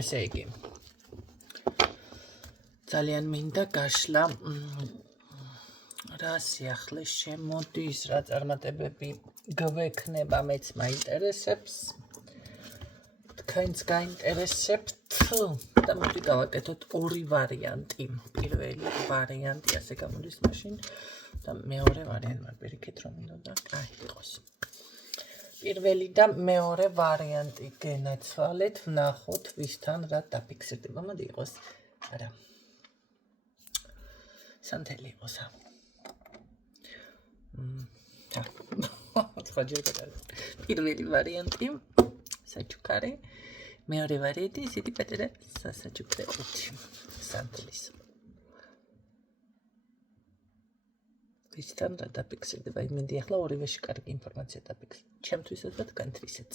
ესე იგი ძალიან მინდა გაშლა რა სიახლე შემოდის, რა წარმატებები გვექნება, მეც მაინტერესებს. თქვენც გაინტერესებთ და მოდი გავაკეთოთ ორი ვარიანტი. პირველი ვარიანტი ასე გამოდის მაშინ და მეორე ვარიანტი მაგ პირიქით რომ მინდოდა აი იყოს. პირველი და მეორე ვარიანტი გენაცვალეთ, ვნახოთ ვისთან რა დაფიქსირდება. მოდი იყოს. არა. სანთელი იყოს. პირველი ვარიანტი საჩუქარი, მეორე ვარიანტი ისეთი პატარა სასაჩუქრეები. სანთელის. ვისთან რა დაფიქსირდება? მინდი ახლა ორივეში კარგი ინფორმაცია დაფიქსირდეთ. ჩემთვისაც და თქვენთვისაც.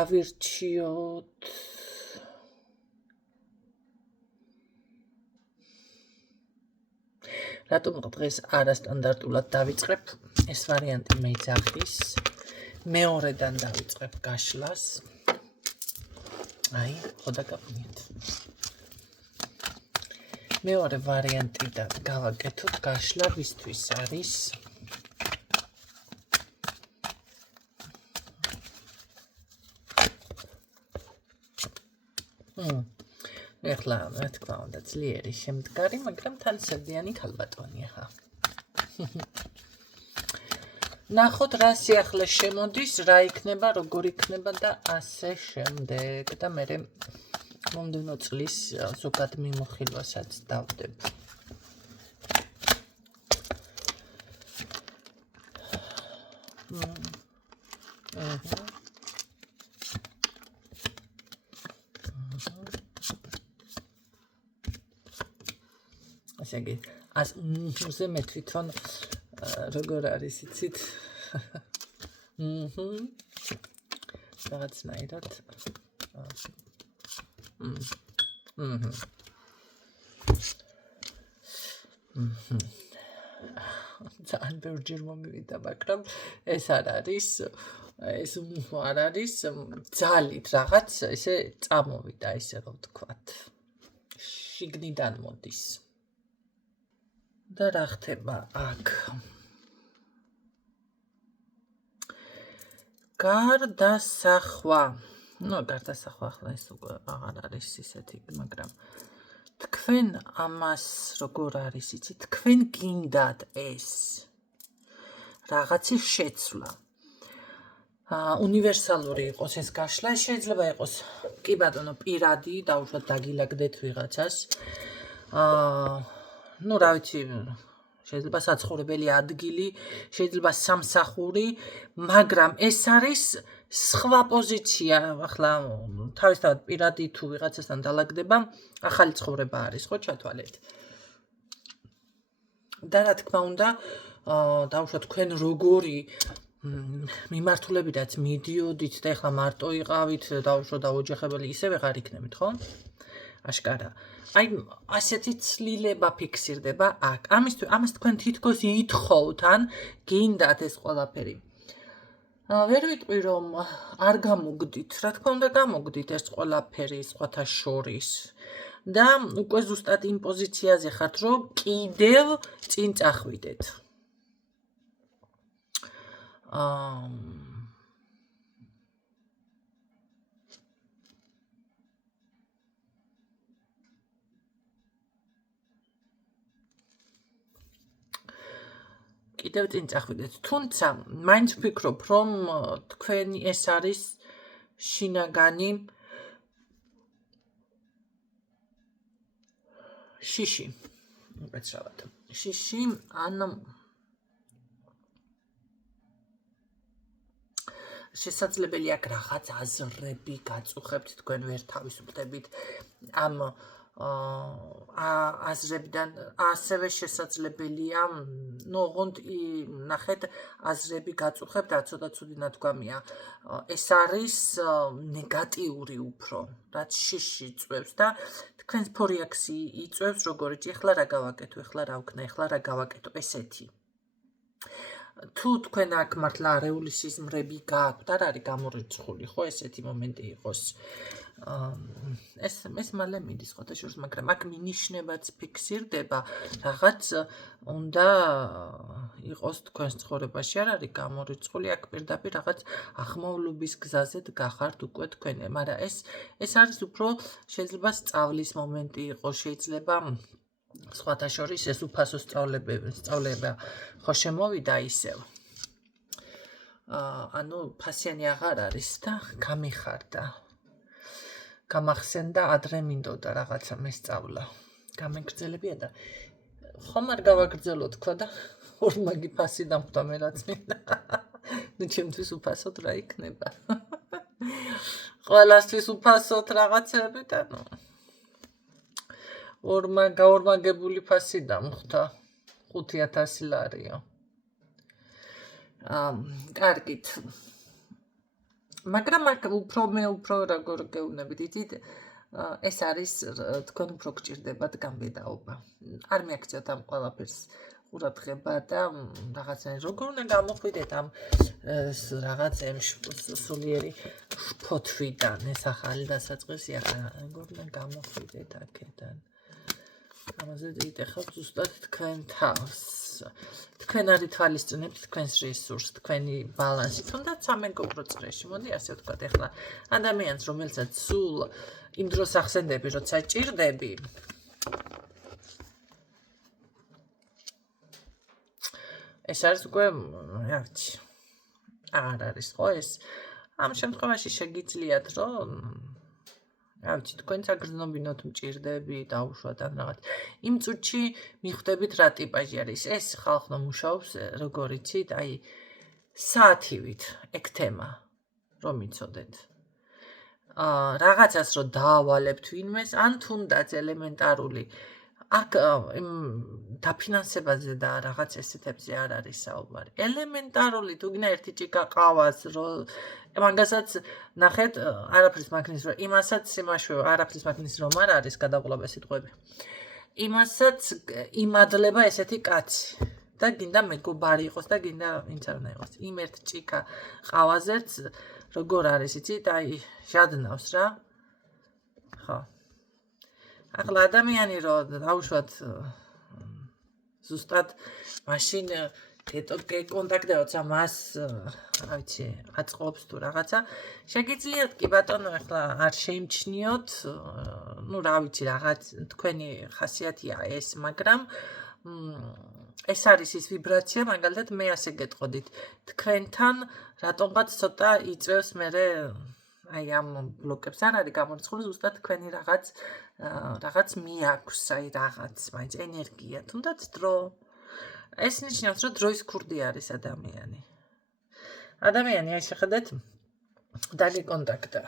ავირჩიოთ რატომ დღეს არასტანდარტულად დავიწყებ? ეს ვარიანტი მეძახის. მეორედან დავიწყებ გაშლას. აი, ხოდა გაგვნიათ. მეორე ვარიანტიდან გავაკეთოთ გაშლა, ვისთვის არის ეხლა რა თქმა უნდა ძლიერი შემდგარი, მაგრამ თან სევდიანი ქალბატონია ხა. ნახოთ რა სიახლე შემოდის, რა იქნება, როგორ იქნება და ასე შემდეგ და მე მომდევნო წლის ზოგად მიმოხილვასაც დავდებ. ასე იგი, ზე მე თვითონ როგორ არის იცით? რაღაცნაირად ძალიან ბევრჯერ მომივიდა, მაგრამ ეს არ არის, ეს არ არის ძალით რაღაც ესე წამოვიდა, ესე რომ ვთქვათ. შიგნიდან მოდის. და რა ხდება აქ? გარდასახვა. გარდასახვა ახლა ეს უკვე აღარ არის ისეთი, მაგრამ თქვენ ამას როგორ არის იცით? თქვენ გინდათ ეს რაღაცის შეცვლა. უნივერსალური იყოს ეს გაშლა, შეიძლება იყოს კი ბატონო პირადი, დაუშვათ დაგილაგდეთ ვიღაცას. რა ვიცი, შეიძლება საცხოვრებელი ადგილი, შეიძლება სამსახური, მაგრამ ეს არის სხვა პოზიცია, ახლა თავისთავად პირადი თუ ვიღაცასთან დალაგდება, ახალი ცხოვრება არის, ხო, ჩათვალეთ. და რა თქმა უნდა, დაუშვათ თქვენ როგორი მიმართულებიდანაც მიდიოდით და ახლა მარტო იყავით, დაუშვათ დაოჯახებელი, ისე ვეღარ იქნებით, ხო? აშკარა. აი, ასეთი ცლილება ფიქსირდება აქ. ამას თქვენ თითქოს ითხოვთ, ან გინდათ ეს ყველაფერი. ვერ ვიტყვი რომ არ გამოგდით, რა თქმა უნდა გამოგდით ეს ყველაფერი სხვათა შორის. და უკვე ზუსტად იმ პოზიციაზე ხართ, რომ კიდევ წინ წახვიდეთ. კიდევ წინ წახვიდეთ. თუმცა მაინც ვფიქრობ, რომ თქვენი ეს არის შინაგანი შიში. უპეცრავად. შიში ან შესაძლებელი აქვს რაღაც აზრები გაწუხებთ, თქვენ ვერ თავისუფლდებით ამ აზრებიდან, ასევე შესაძლებელია, ოღონდ ნახეთ, აზრები გაწუხებთ, ცოტა ცუდი ნათქვამია. ეს არის ნეგატიური უფრო, რაც შიში წვევს და თქვენს ფორიაქს იწვევს, როგორიც ეხლა რა გავაკეთო, ეხლა რა ვქნა, ეხლა რა გავაკეთო, ესეთი. თუ თქვენ აქ მართლა არეულის სიზმრები გააქვთ, არ არის გამორიცხული, ხო, ესეთი მომენტი იყოს. ეს მალე მიდის ხოთაშორს, მაგრამ აქ მინიშნებაც ფიქსირდება, რაღაც უნდა იყოს თქვენს ცხოვრებაში არ არის გამორიცხული, აქ პირდაპირ რაღაც ახმოვლობის გზაზე გახართ უკვე თქვენ, მაგრამ ეს არის უფრო შეიძლება სწავლის მომენტი იყოს, შეიძლება სხვათა შორის ეს უფასო სწავლება ხო შემოვიდა ისევ. ანუ ფასიანი აღარ არის და გამიხარდა. გამახსენდა ადრე მინდოდა რაღაცა მესწავლა. გამეგრძელებია და ხომ არ გავაგრძელო თქვა და ორმაგი ფასი დამხვდა მე რაც მინდა. ნუ ჩემთვის უფასოდ რა იქნება. ყველასთვის უფასოდ რაღაცები და ნუ ორმაგებული ფასი დამხვდა 5000 ლარიო. კარგით. მაგრამ აქ უფრო როგორ გეუბნებით, იცით, ეს არის თქვენ უფრო გჭირდებათ გამბედაობა. არ მიაქციოთ ამ ყველაფერს ყურადღება და რაღაცნაირად როგორ უნდა გამოხვიდეთ ამ რაღაცემ სულიერი შფოთვიდან, ეს ახალი დასაწყისია, როგორ უნდა გამოხვიდეთ აქედან. ამაზე იტეხავთ ზუსტად თქვენ თავს. თქვენ არის თვალისწინებთ თქვენს რესურსს, თქვენი ბალანსი, თუნდაც სამეგობრო წრეში. მოდი ასე ვთქვათ, ეხლა ადამიანს, რომელსაც სულ იმ დროს ახსენდები, როცა ჭირდები, ეს არის უკვე, რა ვიცი, აღარ არის ხო ეს? ამ შემთხვევაში შეგიძლიათ, რომ რა ვიცი, თქვენ საგრძნობინოთ მჭირდები, დაუშვათ ან რაღაც. იმ წუთში მიხვდებით რა ტიპაჟი არის. ეს ხალხო მუშაობს, როგორ იცით, აი საათივით, ეგ თემა, რომ იცოდეთ. რაღაცას რომ დაავალებთ ვინმეს, ან თუნდაც ელემენტარული აქ დაფინანსებაზე და რაღაც ესეთებზე არ არის საუბარი. ელემენტარული თუ გინდა ერთი ჭიქა ყავას, რომ მაგასაც ნახეთ, არაფრის მაგნის რომ იმასაც სიმაშვე არაფრის მაგნის რომ არ არის გადაყოლება სიტყვები. იმასაც იმადლება ესეთი კაცი და გინდა მეგობარი იყოს და გინდა ვინც არ უნდა იყოს. იმ ერთ ჭიქა ყავაზეც როგორ არის, იცით, აი ჟადნავს რა. ხო. ახლა ადამიანი რომ დაუშვათ ზუსტად მაშინ გეკონტაქტდებოცა მას, რა ვიცი, აწყობს თუ რაღაცა. შეგიძლიათ კი ბატონო, ახლა არ შეიმჩნიოთ, ნუ რა ვიცი, რაღაც თქვენი ხასიათია ეს, მაგრამ ეს არის ის ვიბრაცია, მაგალითად მე ასე გეტყოდით, თქვენთან რატომღაც ცოტა იწევს მერე აი ამ ბლოკებს არ არის გამორიცხული, ზუსტად თქვენი რაღაც მიაქვს, აი რაღაც, მაინც ენერგია, თუნდაც დრო. ეს ნიშნავს, რომ დროის ქურდი არის ადამიანი. ადამიანი აი შეხედეთ დაგეკონტაქტა.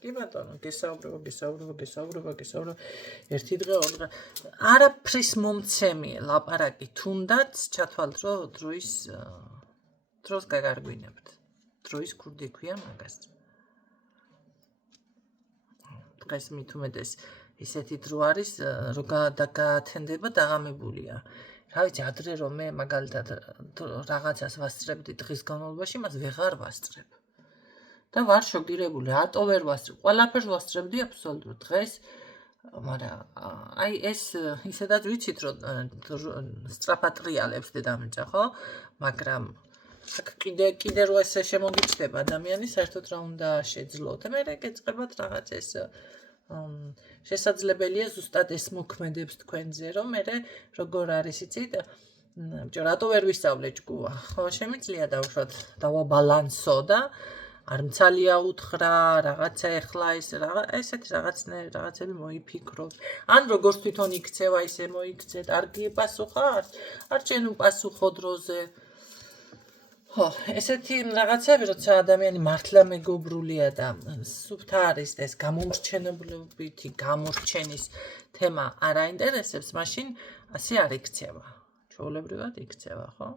კი ბატონო, გესაუბრება. ერთი დღე, ორი დღე. არაფრის მომცემი ლაპარაკი, თუნდაც ჩათვალთ, რომ დროს გაგარგვინებთ. დროის ქურდი ქვია მაგას. დღეს მით უმეტეს ისეთი დრო არის, რომ გაათენდება დაღამებულია. რა ვიცი, ადრე რომ მე მაგალითად რაღაცას ვასწრებდი დღის განმავლობაში, მას ვეღარ ვასწრებ. და ვარ შოკირებული, რატო ვერ ვასწრებ? ყველაფერს ვასწრებდი აბსოლუტურად დღეს, მაგრამ აი ეს ისედაც ვიცით, რომ სწრაფად ტრიალებს დედამიწა, ხო? მაგრამ აქ კიდე რო ესე შემოგიჩნდება ადამიანი, საერთოდ რა უნდა შეძლოთ. მე გეწყებათ რაღაც ეს შესაძლებელია ზუსტად ეს მოქმედებს თქვენზე, რომ მე როგორ არის, იცით, ბიჭო, რატო ვერ ვისწავლე ჭკუა? ხო, შემიძლია დავუშვათ, დავაბალანსო და არ მცალია უთხრა, რაღაცა ეხლა ეს ესეთი რაღაცები მოიფიქროთ. ან როგორც თვითონ იქცევა, ისე მოიქცეთ, არ გიპასუხარ? არ ჩვენ უპასუხო დროზე. ხო, ესეთი რაღაცები, როცა ადამიანი მართლა მეგობრულია და სუფთა არის ეს გამომრჩენებლობითი გამორჩენის თემა არ აინტერესებს, მაშინ ასე არ იქცევა. ჩვეულებრივად იქცევა, ხო?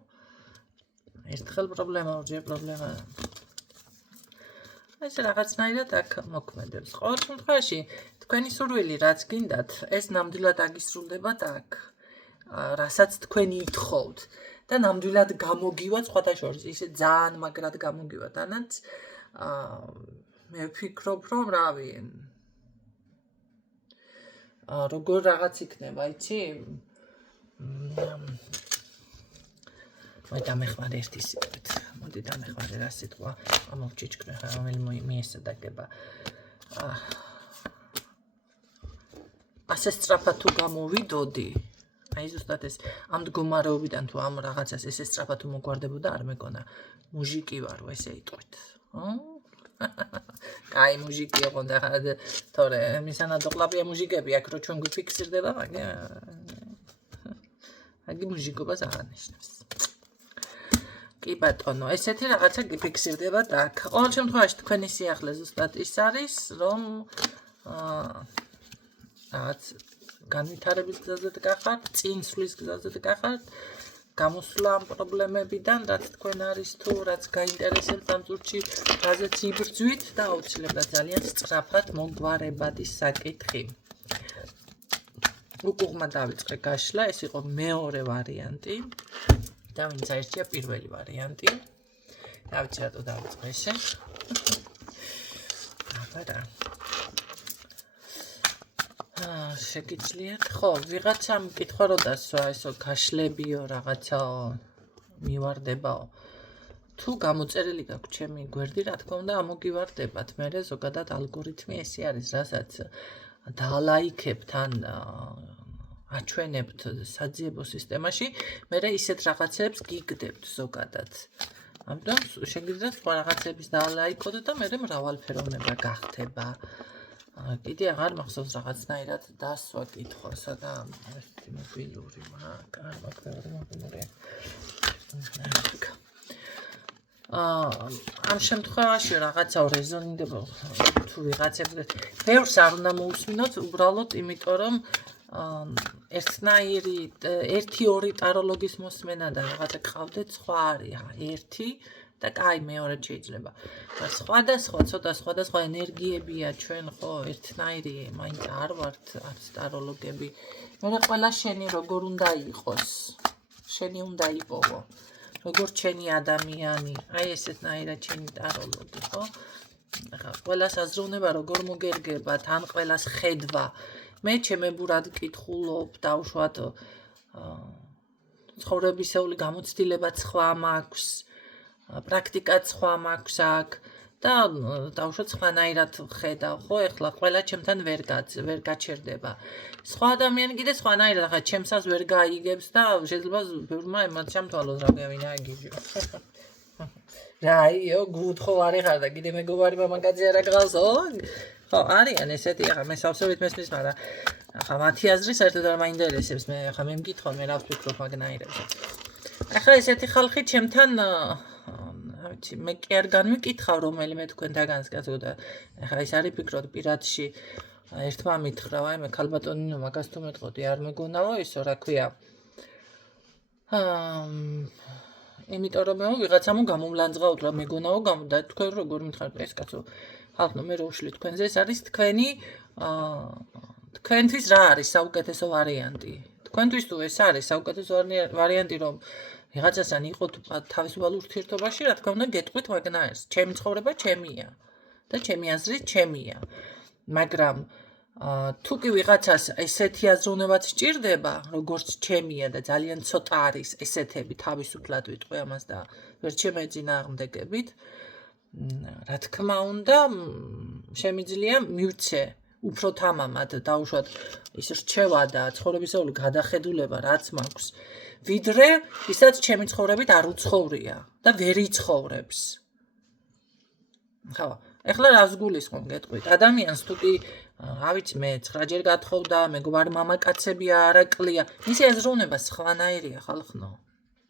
ერთხელ პრობლემა, ორჯერ პრობლემა. ეს რაღაცნაირად აქ მოქმედებს. ყოველ შემთხვევაში, თქვენი სურვილი რაც გინდათ, ეს ნამდვილად აგისრულდებათ აქ, რასაც თქვენი ითხოვთ. და ნამდვილად გამოგივათ სხვათა შორის, ისე ძალიან მაგრად გამოგივათ, ანაც მე ვფიქრობ, რომ რავი. როგორ რაღაც იქნება, იცი? მოდი დამეხმარე ერთი სიტყვით. მოდი დამეხმარე რა სიტყვა. ამოვჭიჭკნე ხა რომელი მიესადაგება. ასე სწრაფად თუ გამოვიდოდი, აი ზუსტად ეს ამ მდგომარეობიდან თუ ამ რაღაცას ესე სწრაფად თუ მოგვარდებოდა არ მეკონა მუჟიკი ვარო ესე იტყვით. კაი მუჟიკი ოღონდ თორე მისანადოყლაბია მუჟიკები აქ რო ჩვენ გვიფიქსირდება აგი მუჟიკობას აღანიშნავს. კი ბატონო, ესეთი რაღაცა გიფიქსირდება და აქ. ყოველ შემთხვევაში თქვენი სიახლე ზუსტად ის არის, რომ რაღაც განვითარების გზაზე გახართ, წინსვლის გზაზე გახართ, გამოსვლა ამ პრობლემებიდან, რაც თქვენ არის თუ რაც გაინტერესებთ ამ წუთში, რაზეც იბრძვით და აუცილებლად ძალიან სწრაფად მოგვარებადი საკითხი. უკუღმა დავიწყე გაშლა, ეს იყო მეორე ვარიანტი. და ვინც აირჩია პირველი ვარიანტი. რა ვიცი რატო დავიწყე ესე. აბა შეგიძლიათ ხო ვიღაცამ მკითხვა რო დასვა ესო გაშლებიო რაღაცაო მივარდებაო თუ გამოწერილი გაქვს ჩემი გვერდი რა თქმა უნდა ამოგივარდებათ მე ზოგადად ალგორითმი ესე არის რასაც დალაიქებთ ან აჩვენებთ საძიებო სისტემაში მე ისეთ რაღაცებს გიგდებთ ზოგადად ამიტომ შეგიძლიათ სხვა რაღაცების დალაიქოთ და მე მრავალფეროვნება გახდება კიდე აღარ მახსოვს რაღაცნაირად დასვა კითხვა საგამ ეს მობილური მაგარ მობილური ამ შემთხვევაში რაღაცა რეზონირდება თუ ვიღაცებს ბევრს არ უნდა მოусმინოთ უბრალოდ იმიტომ რომ ერთნაირი 1-2 ტაროლოგის მოსმენა და რაღაცა ყავდეთ სხვა არის ერთი და კაი მეორე შეიძლება. სხვადასხვა ცოტა სხვადასხვა ენერგიებია ჩვენ ხო ერთნაირი მაინც არ ვართ არც ტაროლოგები. მე ყველა შენი როგორ უნდა იყოს. შენი უნდა იპოვო. როგორ ჩენი ადამიანი, აი ესეთნაირად ჩენი ტაროლოგი, ხო? ახლა ყველას აზროვნება როგორ მოგერგებათ, ან ყველას ხედვა. მე ჩემებურად კითხულობ, დავუშვათ ცხოვრებისეული გამოცდილებაც სხვა მაქვს. პრაქტიკაც სხვა მაქვს აქ და დავუშვათ სხვანაირად ხედავ ხო ეხლა ყველა ჩემთან ვერ გაჩერდება სხვა ადამიანი კიდე სხვანაირად ახლა ჩემსას ვერ გაიგებს და შეიძლება ბევრმა ემოციამ თვალოს რა გავინა აგიჯო რაიო გუდ ხო არ ეხარ და კიდე მეგობარი მამაკაცი არა გყავსო ხო არიან ესეთი ახლა მე სავსებით მესმის მაგრამ ახლა მათი აზრი საერთოდ არ მაინტერესებს მე ახლა მე მკითხავ მე რა ვფიქრობ მაგნაირებს ახლა ესეთი ხალხი ჩემთან ვიცი მე კი არ განვიკითხავ რომელიმე თქვენთაგანს კაცო და ახლა ეს არის ფიქრობ პირადში ერთმა მითხრა აი მე ქალბატონინო მაგას თუ მეტყოდი არ მეგონაო ისო რა ქვია იმიტომ რომ მე ვიღაცამ გამომლანძღავთ რა მეგონაო და თქვენ როგორ მითხართ ეს კაცო ხალხო მე რო ვშლი თქვენზე ეს არის თქვენი თქვენთვის რა არის საუკეთესო ვარიანტი თქვენთვის თუ ეს არის საუკეთესო ვარიანტი რომ ვიღაცასთან იყოთ თავისუფალ ურთიერთობაში, რა თქმა უნდა, გეტყვით მაგნაირს. ჩემი ცხოვრება ჩემია და ჩემი აზრი ჩემია. მაგრამ თუ კი ვიღაცას ესეთი აზროვნებაც სჭირდება, როგორც ჩემია და ძალიან ცოტა არის ესეთები თავისუფლად ვიტყვი ამას და ვერ შემეწინააღმდეგებით, რა თქმა უნდა, შემიძლია მივცე უფრო თამამად დაუშვათ ის რჩევა და ცხოვრებისეული გადახედულება რაც მაქვს. ვიდრე ისაც ჩემი ცხოვრებით არ უცხოვრია და ვერ იცხოვრებს. ხო, ეხლა რას გულისხმობ გეტყვით? ადამიანს თუ კი, რა ვიცი, მე 9 ჯერ გათხოვდა, მეგობარი მამაკაცები არაკლია, მისი აზროვნება სხვანაირია ხალხო.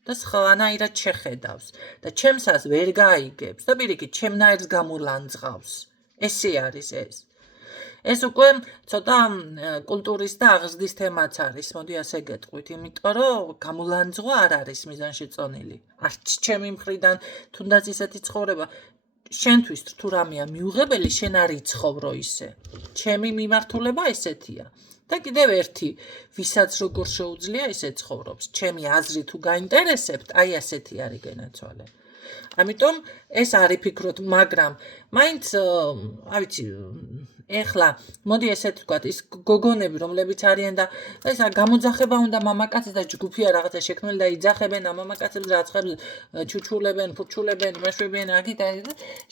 და სხვანაირად შეხედავს და ჩემსას ვერ გაიგებს და პირიქით ჩემნაირს გამოლანძღავს. ესე არის ეს. ეს უკვე ცოტა კულტურის და აღზრდის თემაც არის, მოდი ასე გეტყვით, იმიტომ რომ გამოლანძღვა არ არის მიზანში წონილი. არც ჩემი მხრიდან თუნდაც ისეთი ცხოვრება შენთვის თუ რამეა მიუღებელი, შენ არ იცხოვრო ისე. ჩემი მიმართულება ესეთია. და კიდევ ერთი, ვისაც როგორ შეუძლია ისე ცხოვრობს. ჩემი აზრი თუ გაინტერესებთ, აი ასეთი არის გენაცვალე. ამიტომ ეს არის ფიქრობ, მაგრამ მაინც არ ვიცი ეხლა მოდი ესეთ ვთქვათ ის გოგონები რომლებიც არიან და ეს გამოძახება უნდა მამაკაცის და ჯგუფია რაღაცა შექმნილი და იძახებენ ამ მამაკაცებს რაცხებს ჩუჩულებენ ფურჩულებენ მეშვებიან აგით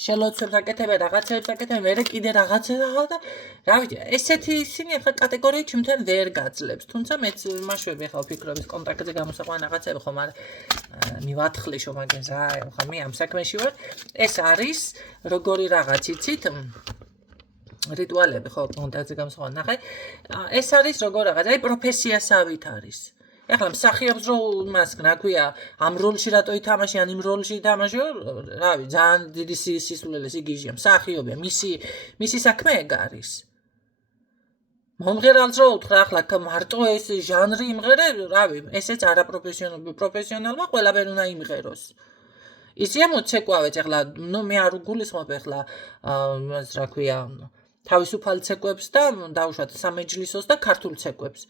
შელოცვებს აკეთებენ რაღაცებს აკეთებენ მერე კიდე რაღაცა და რა ვიცი ესეთი ისინი ახლა კატეგორია ჩემთან ვერ გაძლებს თუმცა მეც მაშვები ახლა ვფიქრობ ეს კონტრაქტზე გამოსაყვან რაღაცები ხომ არ მივათხლე შომაგენ რა ხა მე ამ საქმეში ვარ ეს არის როგორი რაღაც იცით რიტუალები ხო კონტაქტზე გამოსაყვან ნახე ეს არის როგორ რაღაც აი პროფესიასავით არის ეხლა მსახიობს რო მას რა ქვია ამ როლში რატო ითამაში ან იმ როლში ითამაშო რა ვიცი ძალიან დიდი სისულელეს იგიჟია მსახიობია მისი საქმე ეგ არის მომღერალს რო უთხრა ახლა მარტო ეს ჟანრი იმღერე რა ვიცი ესეც არაპროფესიონალმა ყველაფერი უნდა იმღეროს ისე მოცეკვავეც ახლა ნუ მე არ უგულისხმობ ახლა რა ქვია თავისუფალ ცეკვებს და დაუშვათ სამეჯლისოს და ქართულ ცეკვებს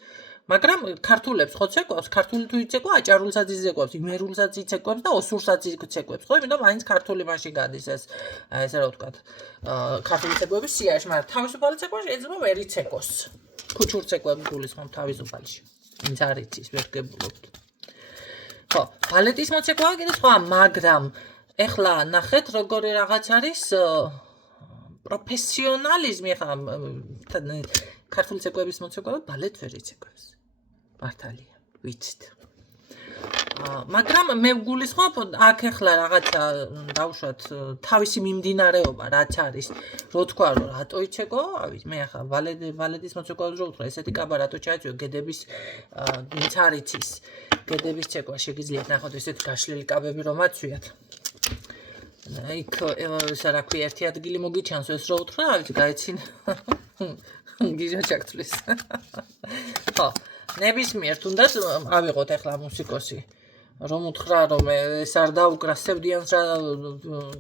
მაგრამ ქართულებს ხო ცეკვავს ქართული თუ იცეკვა აჭარულსაც იცეკვავს იმერულსაც იცეკვავს და ოსურსაც იცეკვავს ხო იმიტომ მაინც ქართული მასში გადის ეს ესე რა ვთქვათ ქართული ცეკვების სიაში მაგრამ თავისუფალი ცეკვა შეიძლება ვერ იცეკოს ქუჩურ ცეკვებს გულისხმობ თავისუფალში ვინც არ იცის ვერ გებულობთ ხო ბალეტის მოცეკვაა კიდე სხვა მაგრამ ეხლა ნახეთ როგორი რაღაც არის პროფესიონალიზმი ხა ქართული ცეკვების მოცეკვაა ბალეტს ვერ იცეკვებს მართალია ვიცით მაგრამ მე ვგულისხმობ აქ ახლა რაღაცა დავუშვათ თავისი მიმდინარეობა რაც არის რო თქვა რომ რატო იცეკო ავი მე ახლა ბალეტის მოცეკვას რო ვთქვა ესეთი კაბა რატო ჩაეწიო გედების ვინც არ იცის გედების ცეკვა შეგიძლიათ ნახოთ ესეთი გაშლილი კაბები რომ აცვიათ იქ რა ქვია ერთი ადგილი მოგიჩანს ეს რო უთხრა რა ვიცი გაეცინა გიჟა ჩაქთვლის ხო ნებისმიერ თუნდაც ავიღოთ ახლა მუსიკოსი რომ უთხრა რომ ეს არ დაუკრა სევდიანს რა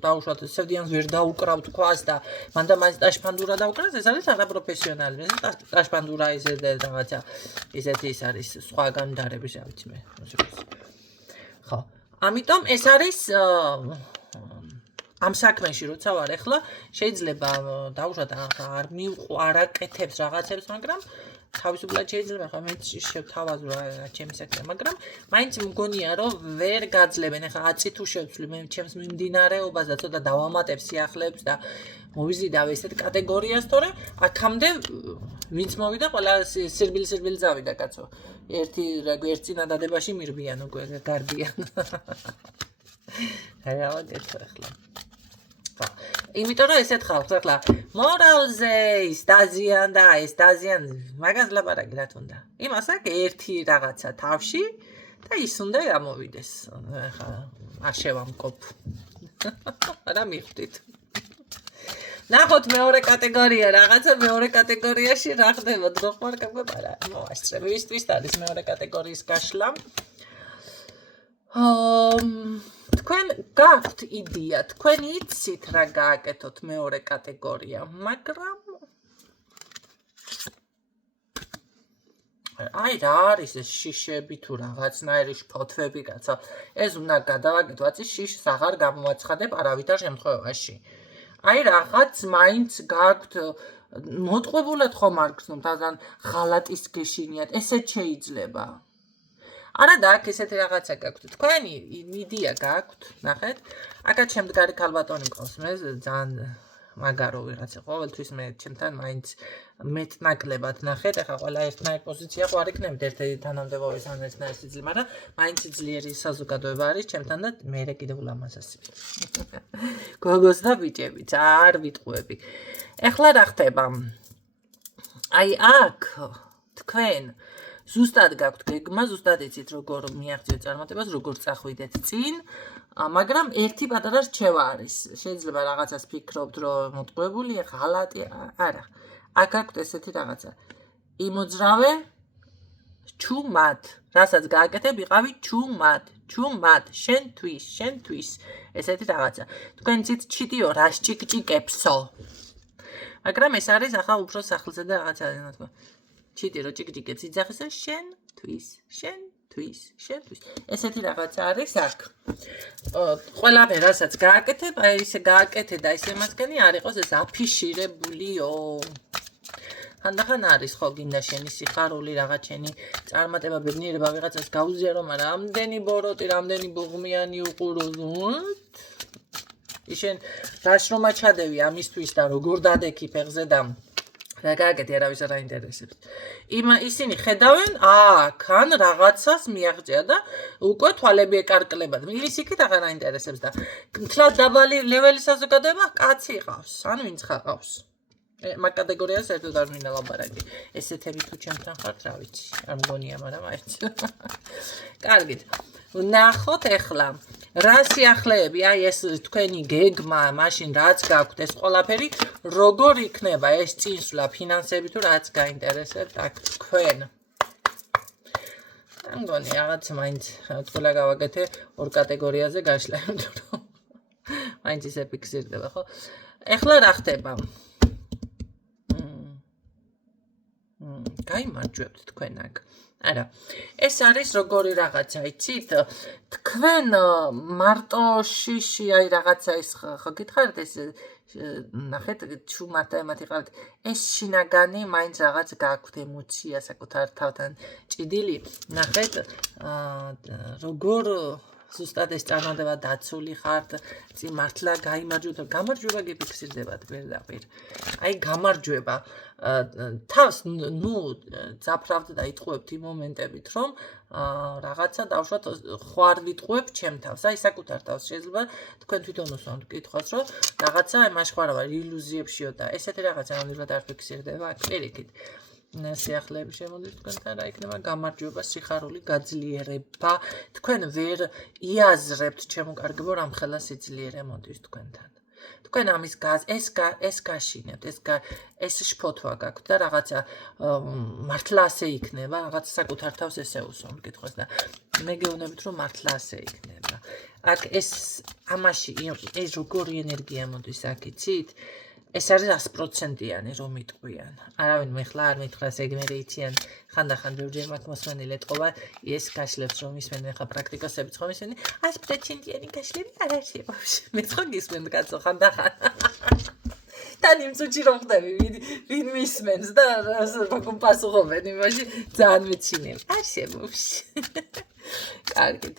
დაუშვათ სევდიანს ვერ დაუკრავ თქვას და მანდა მაინც ტაშფანდურა დაუკრას ეს არის არაპროფესიონალი ეს ტაშფანდურა ისე რაღაცა ისეთი ის არის სხვა განვითარების რა ვიცი მე მუსიკოსი ხო ამიტომ ეს არის ამ საქმეში როცა ვარ ახლა შეიძლება დაუშვათ არ აკეთებს რაღაცებს მაგრამ თავისუფლად შეიძლება ხა მე შევთავაზო რა ჩემი საქმე მაგრამ მაინც მგონია რომ ვერ გაძლებენ ახლა 10 თუ შევცვლი მე ჩემს მიმდინარეობას და ცოტა დავამატებ სიახლეებს და მოვიზიდავ ესეთ კატეგორიას თორე აქამდე ვინც მოვიდა ყველა სირბილი წავიდა კაცო ერთი წინადადებაში მირბიან უკვე გარბიან დავადეთ ახლა იმიტომ რომ ესეთ ხალხს ახლა მორალზე ის დაზიან და ეს დაზიან მაგას ლაპარაკი რა თქმა უნდა იმას აქვს ერთი რაღაცა თავში და ის უნდა გამოვიდეს ახლა არ შევამკობ რა მიხვდით ნახოთ მეორე კატეგორია რაღაცა მეორე კატეგორიაში რა ხდება დრო ხარ კაბარა მოასწრებ ვისთვის არის მეორე კატეგორიის გაშლა თქვენ გაქვთ იდეა, თქვენ იცით რა გააკეთოთ მეორე კატეგორია, მაგრამ აი რა არის ეს შიშები თუ რაღაცნაირი ფოთვები კაცო, ეს უნდა გადავაკეთო, აცი შიშს აღარ გამოაცხადებ არავითარ შემთხვევაში. აი რაღაც მაინც გაქვთ მოტყუებულად ხომ არ გრძნობთ, თან ღალატის გეშინიათ, ესეც შეიძლება. არა და აქ ესეთი რაღაცა გაქვთ თქვენი იდეა გაქვთ ნახეთ აკა შემდგარი ქალბატონი მყავს მე ძალიან მაგარო ვიღაცა ყოველთვის მე ჩემთან მაინც მეტნაკლებად ნახეთ ახლა ყველა ერთნაირი პოზიცია ხო არ იქნებით ერთ-ერთი თანამდებობის ან ერთნაირი სიძლი მაგრამ მაინც ძლიერი საზოგადოება არის ჩემთან და მე კიდევ ულამაზესი გოგოს და ბიჭები არ ვიტყუები ახლა რა ხდება აი აქ თქვენ ზუსტად გაქვთ გეგმა, ზუსტად იცით როგორ მიაღწიოთ წარმატებას, როგორ წახვიდეთ წინ, მაგრამ ერთი პატარა რჩევა არის. შეიძლება რაღაცას ფიქრობთ, რომ მოტყუებულია, ღალატი, არა. აქ აქვთ ესეთი რაღაცა. იმოძრავე ჩუმად, რასაც გააკეთებ, იყავი ჩუმად, შენთვის, ესეთი რაღაცა. თქვენ ცით ჩიტიო რა ჭიკჭიკებსო. მაგრამ ეს არის ახლა უფრო სახლზე და რაღაცა თქო. ჩიტი რო ჭიკჭიკებს იძახისა შენთვის შენთვის. ესეთი რაღაცა არის აქ. ყველაფერი რასაც გააკეთებ, აი ესე გააკეთე და ისე მასგანი არ იყოს ეს აფიშირებულიო. ხანდახან არის ხო გინდა შენი სიხარული რაღაც შენი წარმატება ბედნიერება ვიღაცას გაუზიარო, მაგრამ რამდენი ბოროტი, რამდენი ბუღმიანი უყურო. ისენ რას რომ აჩადევი ამისთვის და როგორ დადექი ფეხზე და რა გააკეთე არავის არ აინტერესებს. ისინი ხედავენ, ან რაღაცას მიაღწია და უკვე თვალები ეკარკლებად. ის იქით აღარ აინტერესებს და თლად დაბალი ლეველის საზოგადოება კაცი ყავს, ან ვინც ხაყავს. მაგ კატეგორიას ერთად არ მინდა ლაპარაკი. ესეთები თუ ჩემთან ხართ, რა ვიცი, არ მგონია, მაგრამ აიც. კარგით. ნახოთ ახლა რა სიახლეები, აი ეს თქვენი გეგმა, მაშინ რაც გაქვთ ეს ყველაფერი, როგორ იქნება ეს წინსვლა ფინანსები თუ რაც გაინტერესებთ აქ თქვენ. მგონი რაღაც მაინც თქვა გავაკეთე ორ კატეგორიაზე გაშლა, რომ მაინც ისე ფიქსირდება, ხო? ახლა რა ხდება? გაიმარჯვებთ თქვენ აქ. არა, ეს არის როგორი რაღაცა, იცით? თქვენ მარტო შიში, აი რაღაცა ის ხო გითხარით ეს ნახეთ, ჩუმართ ემათ იყავთ. ეს შინაგანი მაინც რაღაც გაქვთ ემოცია საკუთარ თავთან ჭიდილი. ნახეთ, როგორ ზუსტად ეს წარმატება დაცული ხართ, წინ მართლა გაიმარჯვებთ, გამარჯვება გიფიქსირდებათ პირდაპირ. აი გამარჯვება თავს ძაფრავთ და იტყუებთ იმ მომენტებით, რომ რაღაცა დავშვათ ხوار ვიტყუებ ჩემ თავს, აი საკუთარ თავს შეიძლება თქვენ თვითონ უსვამთ კითხვას, რომ რაღაცა მაშხვარა ვარ ილუზიებშიო და ესეთი რაღაცა ნამდვილად არ ფიქსირდება აქ პირიქით. სიახლეები შემოდის თქვენთან რა იქნება გამარჯვება, სიხარული, გაძლიერება. თქვენ ვერ იაზრებთ ჩემოკარგებო რამხელა სიძლიერე მოდის თქვენთან. თქვენ ამის ეს გაშინებთ, ეს შფოთვა გაქვთ და რაღაცა მართლა ასე იქნება, რაღაც საკუთარ თავს ესე უსვამთ კითხვას და მე გეუბნებით რომ მართლა ასე იქნება. აქ ეს ამაში ეს როგორი ენერგია მოდის აქ იცით? ეს არის 100%-იანი რომ იტყვიან. არავინ მეხლა არ მითხრას ეგ მე იციან ხანდახან ბევრჯერ მაქვს მოსმენილი ეთყობა ეს გაშლებს რომ ისმენ ხა პრაქტიკოსებიც ხომ ისმენ 100%-იანი გაშლები არ არსება. მე ხო გისმენ კაცო ხანდახან. თან იმ წუთში რომ ხდები ვინ მისმენს და როგორ პასუხობენ იმაში ძალიან მეცინელი. არსებობს. კარგით.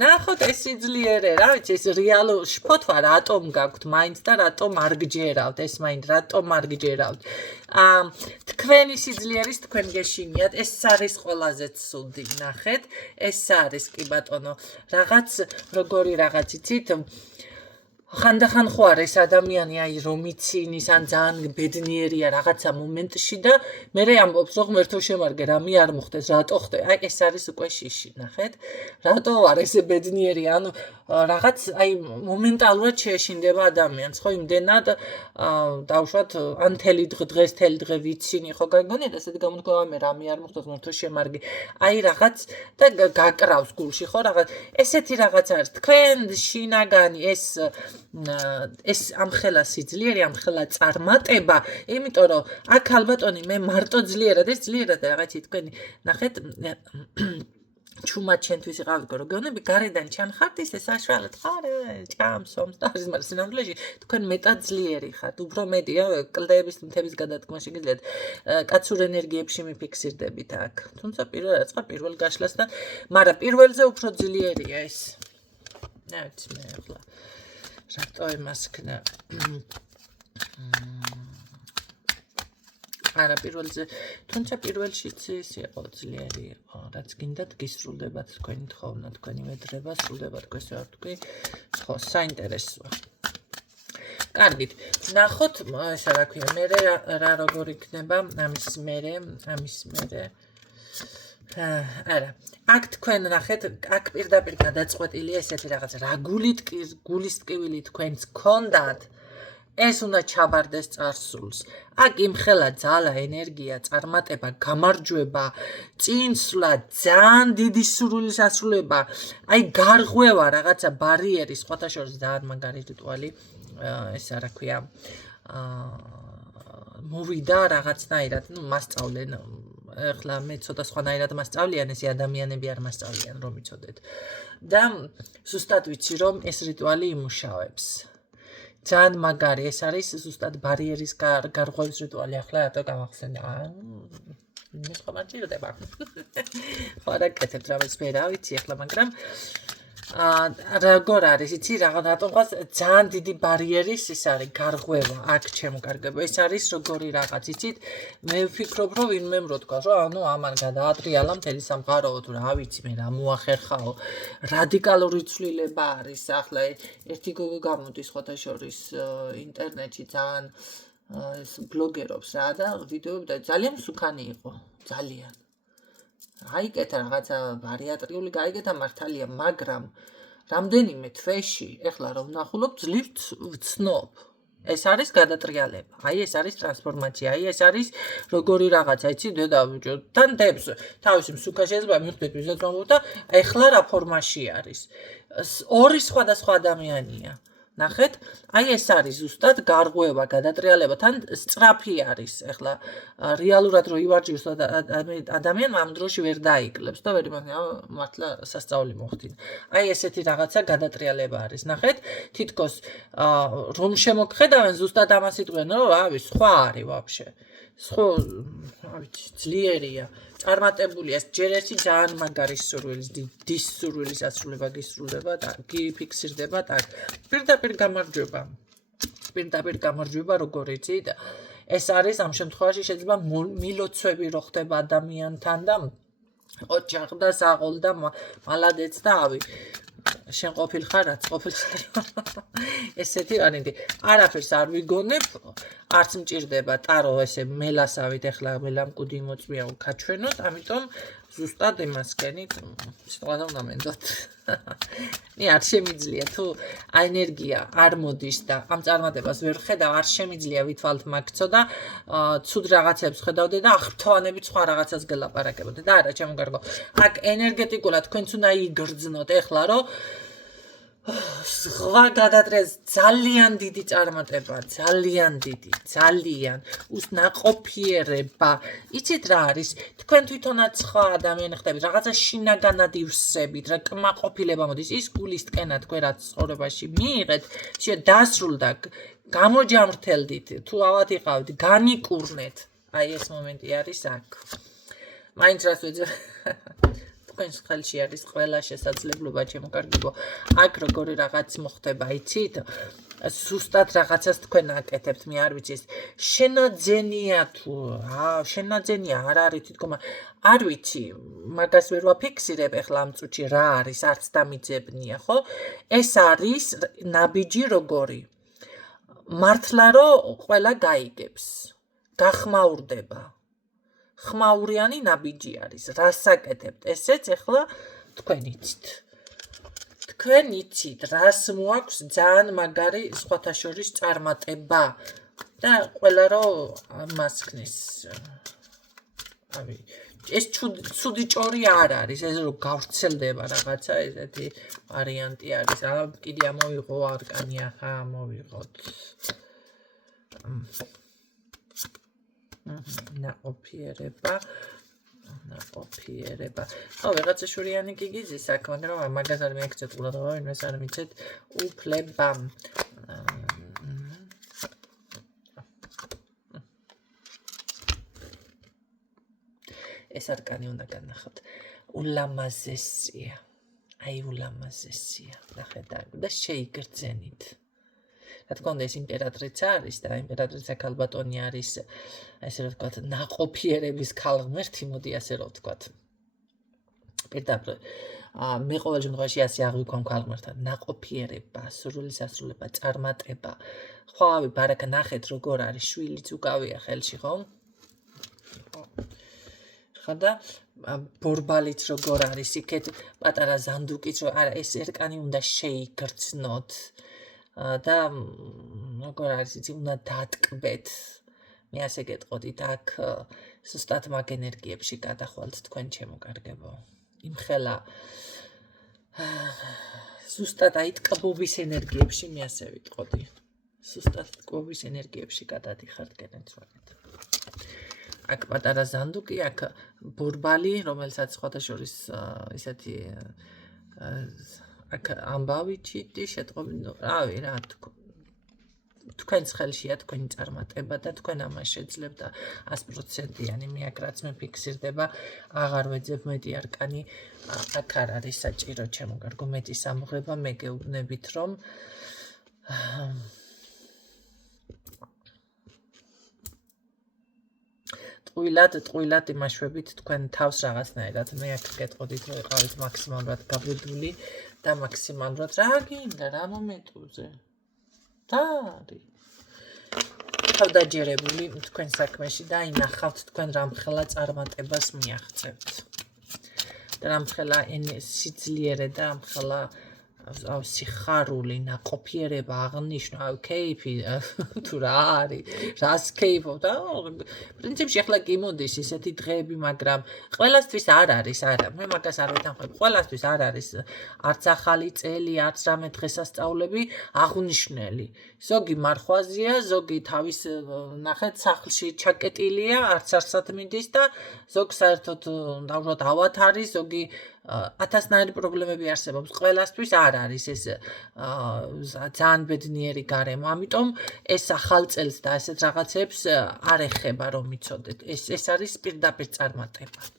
ნახოთ ეს სიძლიერე, რა ვიცი, ეს რეალურ შფოთვა რატომ გაქვთ მაინც და რატომ არ გჯერავთ, ეს მაინც რატომ არ გჯერავთ. თქვენი სიძლიერის თქვენ გეშინიათ, ეს არის ყველაზე ცუდი, ნახეთ, ეს არის კი ბატონო, რაღაც როგორი რაღაც იცით, ხანდახან ხო არ ეს ადამიანი აი რომ იცინის ან ძალიან ბედნიერია რაღაცა მომენტში და მე ამბობს რომ ღმერთო შემარგე რამე არ მოხდეს რატო ხდე აი ეს არის უკვე შიში ნახეთ რატო არ ესე ბედნიერი ან რაღაც აი მომენტალურად შეეშინდება ადამიანს ხო იმდენად დავშვათ ან თელი დღეს თელი დღე ვიცინი ხო გაგონია და ესეთ გამოდგომა მე რამე არ მოხდეს ღმერთო შემარგე აი რაღაც და გაკრავს გულში ხო რაღაც ესეთი რაღაც არის თქვენ შინაგანი ეს ამხელა სიძლიერე, ამხელა წარმატება, იმიტომ რომ აქ ალბათონი მე მარტო ძლიერად ეს ძლიერად რაღაცი თქვენი ნახეთ ჩუმად ჩვენთვის იყავით რომ გეუბნები გარედან ჩანხართ ისე საშუალოდ ხარ ჭამს ომს და არის მაგრამ სინამდვილეში თქვენ მეტად ძლიერი ხართ უფრო მეტია კლდეების მთების გადადგმა შეგიძლიათ კაცურ ენერგიებში მიფიქსირდებით აქ თუმცა პირველ გაშლას და მაგრამ პირველზე უფრო ძლიერია ეს ნაიც მე ახლა რატო იმას ქნა არა პირველზე თუმცა პირველშიც ის იყო ძლიერი იყო რაც გინდათ გისრულდებათ თქვენი თხოვნა თქვენი მედრება სრულდება თქვენს ვარ თქვი ხო საინტერესოა კარგით ნახოთ ესა რა ქვია მე რა როგორ იქნება ამის მერე არა აქ თქვენ ნახეთ აქ პირდაპირ გადაწყვეტილია ესეთი რაღაც რა გულის ტკივილი თქვენს გქონდათ ეს უნდა ჩაბარდეს წარსულს აქ იმხელა ძალა ენერგია წარმატება გამარჯვება წინსვლა ძალიან დიდი სურვილის ასრულება აი გარღვევა რაღაცა ბარიერი სხვათა შორის ძალიან მაგარი რიტუალი ესა რა ქვია მოვიდა რაღაცნაირად მასწავლენ ეხლა მე ცოტა სხვანაირად მასწავლიან, ესე ადამიანები არ მასწავლიან, რომ იცოდეთ. და ზუსტად ვიცი, რომ ეს რიტუალი იმუშავებს. ძალიან მაგარი ეს არის ზუსტად ბარიერის გარღვევის რიტუალი. ახლა რატო გამახსენდა? მე სხვა მარჯირდება. ხო, რა გკეთებთ, რამეს მე რა ვიცი ახლა, მაგრამ როგორ არის, იცი, რატომღაც ძალიან დიდი ბარიერის ის არის გარღვევა აქ ჩემკარგება. ეს არის როგორი რაღაც, იცით? მე ვფიქრობ, რომ ვინმე მროდგას, რომ ანუ ამან გადაატრიალა მთელი სამყარო, თუ რა ვიცი მე, რა მოახერხაო. რადიკალური ცვლილება არის. ახლა ერთი გოგო გამოდის ხოთაშორის ინტერნეტში ძალიან ეს ბლოგერობს რა და ვიდეოები და ძალიან მსუქანი იყო, ძალიან. აიკეთა რაღაცა ბარიატრიული გაიგეთა მართალია, მაგრამ რამდენიმე თვეში, ეხლა რომ ვნახულობ, ძლივ ვცნობ. ეს არის გადატრიალება. აი ეს არის ტრანსფორმაცია. აი ეს არის როგორი რაღაცა, იცი, დედაბიჭო. თან დებს თავისი მსუქა შეიძლება მიხვდეთ ვისაც ვამბობ და ეხლა რა ფორმაში არის. ორი სხვადასხვა ადამიანია. ნახეთ, აი ეს არის ზუსტად გარღვევა, გადატრიალება, თან სწრაფი არის. ეხლა რეალურად რო ივარჯიშოს ადამიანმა ამ დროში ვერ დაიკლებს და ვერ მართლა სასწაული მოხდინა. აი ესეთი რაღაცა გადატრიალება არის. ნახეთ, თითქოს რომ შემოგხედავენ ზუსტად ამას იტყვიან, რომ რავი, სხვა არის ვაფშე. სხვა, რა ვიცი, ძლიერია. წარმატებულია, ჯერ ერთი ძალიან მაგარი სურვილის, დის სურვილის ასრულება გისრულდება და გიფიქსირდება და პირდაპირ გამარჯვება. პირდაპირ გამარჯვება როგორ იცით? ეს არის ამ შემთხვევაში შეიძლება მილოცვები რო ხდება ადამიანთან და ოჯახ და საყოლ და მალადეც და ავი შენ ყოფილ ხარ რაც ყოფილ ხარ ესეთი ვარიანტი არაფერს არ ვიგონებ არც მჭირდება ტარო ესე მელასავით ეხლა მელამკუდი მოწვია უკაჩვენოთ ამიტომ ზუსტად იმას გენით სიტყვადა უნდა მენდოთ მე არ შემიძლია თუ ენერგია არ მოდის და ამ წარმატებას ვერ ხედავ არ შემიძლია ვითვალთ მაგცო და ცუდ რაღაცებს ხედავდე და ახრთოვანებით სხვა რაღაცას გელაპარაკებოდე და არა ჩემო კარგო აქ ენერგეტიკულად თქვენც უნდა იგრძნოთ ეხლა რომ სხვა გადადრეს ძალიან დიდი წარმატება, ძალიან დიდი, ძალიან უსნაყოფიერება. იცით რა არის? თქვენ თვითონაც სხვა ადამიანი ხდებით, რაღაცა შინაგანად ივსებით, რა კმაყოფილება მოდის, ის გულისკენა თქვენ რაც ცხოვრებაში მიიღეთ, დასრულდა, გამოჯამრთელდით, თუ ავად იყავთ, განიკურნეთ. აი ეს მომენტი არის აქ. მაინც რაც ვეძებ თქვენს ხელში არის ყველა შესაძლებლობა ჩემო კარგებო აქ როგორი რაღაც მოხდება იცით ზუსტად რაღაცას თქვენ აკეთებთ მე არ ვიცი შენაძენია თუ შენაძენია არ არის თვითონ არ ვიცი მაგას ვერ ვაფიქსირებ ახლა ამ წუთში რა არის არც დამიძებნია ხო ეს არის ნაბიჯი როგორი მართლა რომ ყველა გაიგებს გახმაურდება ხმაურიანი ნაბიჯი არის. რას აკეთებთ? ესეც ახლა თქვენ იცით. თქვენ იცით, რას მოაქვს ძალიან მაგარი სხვათა შორის წარმატება და ყველა რომ მასქნის. ეს ცუდი ჭორი არ არის, ეს რომ გავრცელდება რაღაცა ესეთი ვარიანტი არის. კიდე ამოვიღო არკანი ახლა ამოვიღოთ. ნაყოფიერება ხო ვიღაცა შურიანი გიგიზის აქ მაგრამ მაგას არ მიაქცეთ ყურადღება იმას არ მიცეთ უფლება ეს არკანი უნდა განახოთ ულამაზესია აი ულამაზესია ნახეთ და შეიგრძენით რა თქმა უნდა ეს იმპერატრიცა არის და იმპერატრიცა ქალბატონი არის ესე რომ ვთქვათ ნაყოფიერების ქალღმერთი მოდი ასე რომ ვთქვათ პირდაპირ მე ყოველ შემთხვევაში ასე აღვიქვამ ქალღმერთთან ნაყოფიერება სურვილის ასრულება წარმატება ხვავი ბარაკა ნახეთ როგორ არის შვილიც უკავია ხელში ხო ხოდა ბორბალიც როგორ არის იქეთ პატარა ზანდუკიც რომ არა ეს ერკანი უნდა შეიგრძნოთ და როგორ არის იცი უნდა დატკბეთ მე ასე გეტყოდით აქ ზუსტად მაგ ენერგიებში გადახვალთ თქვენ ჩემო კარგებო იმხელა ზუსტად აი ტკბობის ენერგიებში მე ასე ვიტყოდი ზუსტად ტკბობის ენერგიებში გადადიხართ გენეთ ვაგეთ აქ პატარა ზანდუკი, აქ ბურბალი, რომელსაც სხვადასხვის ისეთი აქ ამბავი ჩიტი შეტყობინო, რავი რა თქვენს ხელშია თქვენი წარმატება და თქვენ ამას შეძლებთ 100%-იანი მიაკ რაც მე ფიქსირდება, აღარ ვეძებ მეტი არკანი, აქ არ არის საჭირო ჩემო კარგო მეტი სამღება, მე გეუბნებით რომ ტყუილად იმაშვებით თქვენ თავს რაღაცნაირად მე აქ გეტყოდით რომ იყავით მაქსიმალურად გაბედული და მაქსიმალურად რა გინდა რა მომენტუზე და არის თავდაჯერებული თქვენ საქმეში და ინახავთ თქვენ რამხელა წარმატებას მიაღწევთ და რამხელა სიძლიერე და რამხელა სიხარული ნაყოფიერება აღნიშნვა კეიფი თუ რა არის რას კეიფობ და პრინციპში ახლა გიმოდის ისეთი დღეები მაგრამ ყველასთვის არ არის არა მე მაგას არ ვეთანხმებ ყველასთვის არ არის არც ახალი წელი არც რამე დღესასწაულები აღნიშნელი ზოგი მარხვაზია ზოგი თავის ნახეთ სახლში ჩაკეტილია არც არსად მიდის და ზოგ საერთოდ დაუშვათ ავათ არის ზოგი 1000-ნაირი პრობლემები არსებობს ყველასთვის არ არის ეს ძალიან ბედნიერი გარემო ამიტომ ეს ახალ წელს და ესეთ რაღაცებს არ ეხება რომ იცოდეთ ეს არის პირდაპირ წარმატება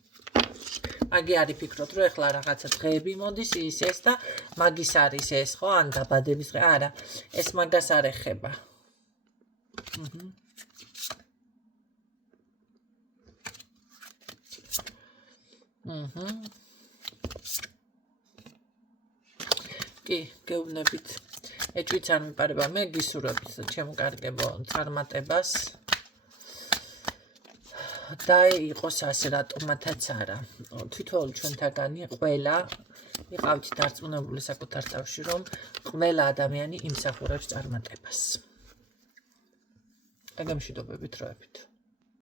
მაგი არის ფიქრობთ რომ ეხლა რაღაცა დღეები მოდის ის და მაგის არის ეს ხო ან დაბადების დღე არა ეს მაგას არ ეხება კი გეუბნებით ეჭვიც არ მიპარება მე გისურვებით ჩემო კარგებო წარმატებას და იყოს ასე რატომათაც არა თვითონ ჩვენთაგანი ყველა იყავით დარწმუნებული საკუთარ თავში რომ ყველა ადამიანი იმსახურებს წარმატებას. აგამშვიდობებით როებით